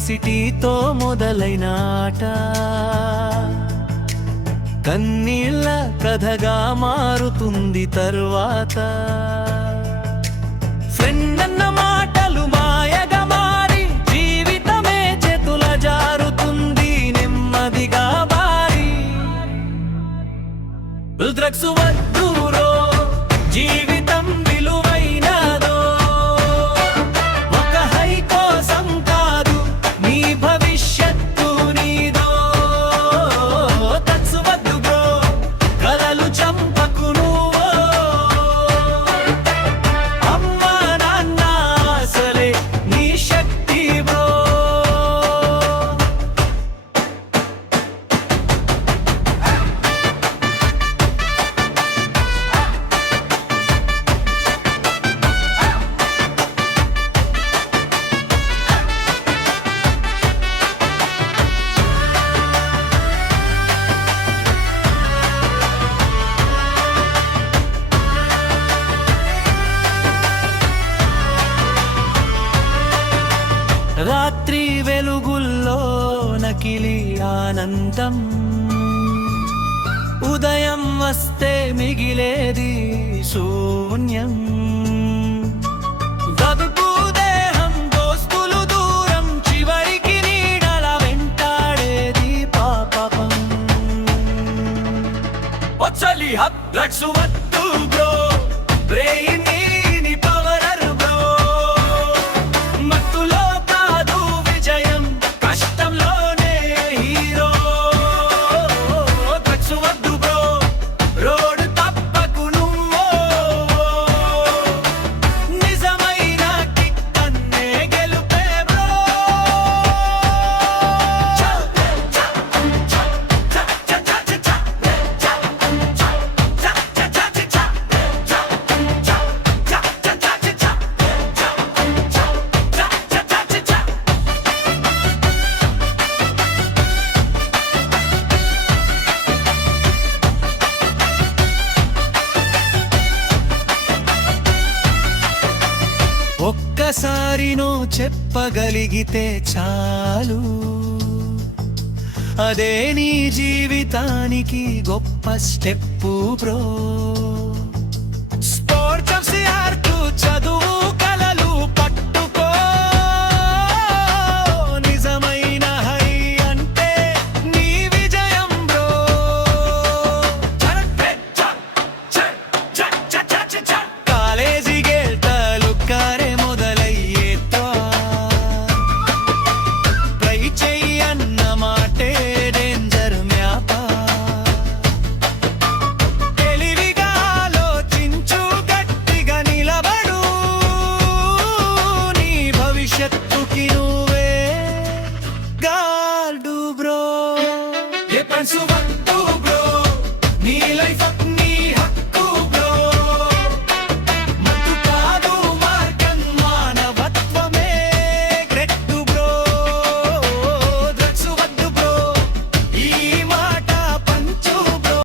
క్యూరియాసిటీతో మొదలైన ఆట కన్నీళ్ళ కథగా మారుతుంది తరువాత. ఫ్రెండ్ అన్న మాటలు మాయగా మారి జీవితమే చేతుల జారుతుంది నెమ్మదిగా మారి. డ్రగ్స్ వద్దురో జీవితం విలువైనదో, ఒక హై కోసం కాదు నీ భవిష్యత్తు నీదో. డ్రగ్స్ వద్దు బ్రో కలలు చంపకు నువ్వో, అమ్మా నాన్న అసలే నీ శక్తి బ్రో. రాత్రి వెలుగుల్లో నకిలీ ఆనందం, ఉదయం వస్తే మిగిలేది శూన్యం. బతుకు దేహం దోస్తులు దూరం, చివరికి నీడల వెంటాడేది పాపం. వచ్చలి హక్ డ్రగ్స్ వద్దు బ్రో, బ్రెయిన్ ని పవర్ బ్రో. మత్తులో కాదు విజయం, కష్టంలోనే హీరో. డ్రగ్స్ వద్దు బ్రో రోడ్ తప్పకు నువ్వో, నిజమైన కిక్ అన్నే గెలుపే బ్రో. ఒక్కసారి నో చెప్పగలిగితే చాలు, అదే నీ జీవితానికి గొప్ప స్టెప్పు బ్రో. స్పోర్ట్స్ చదువు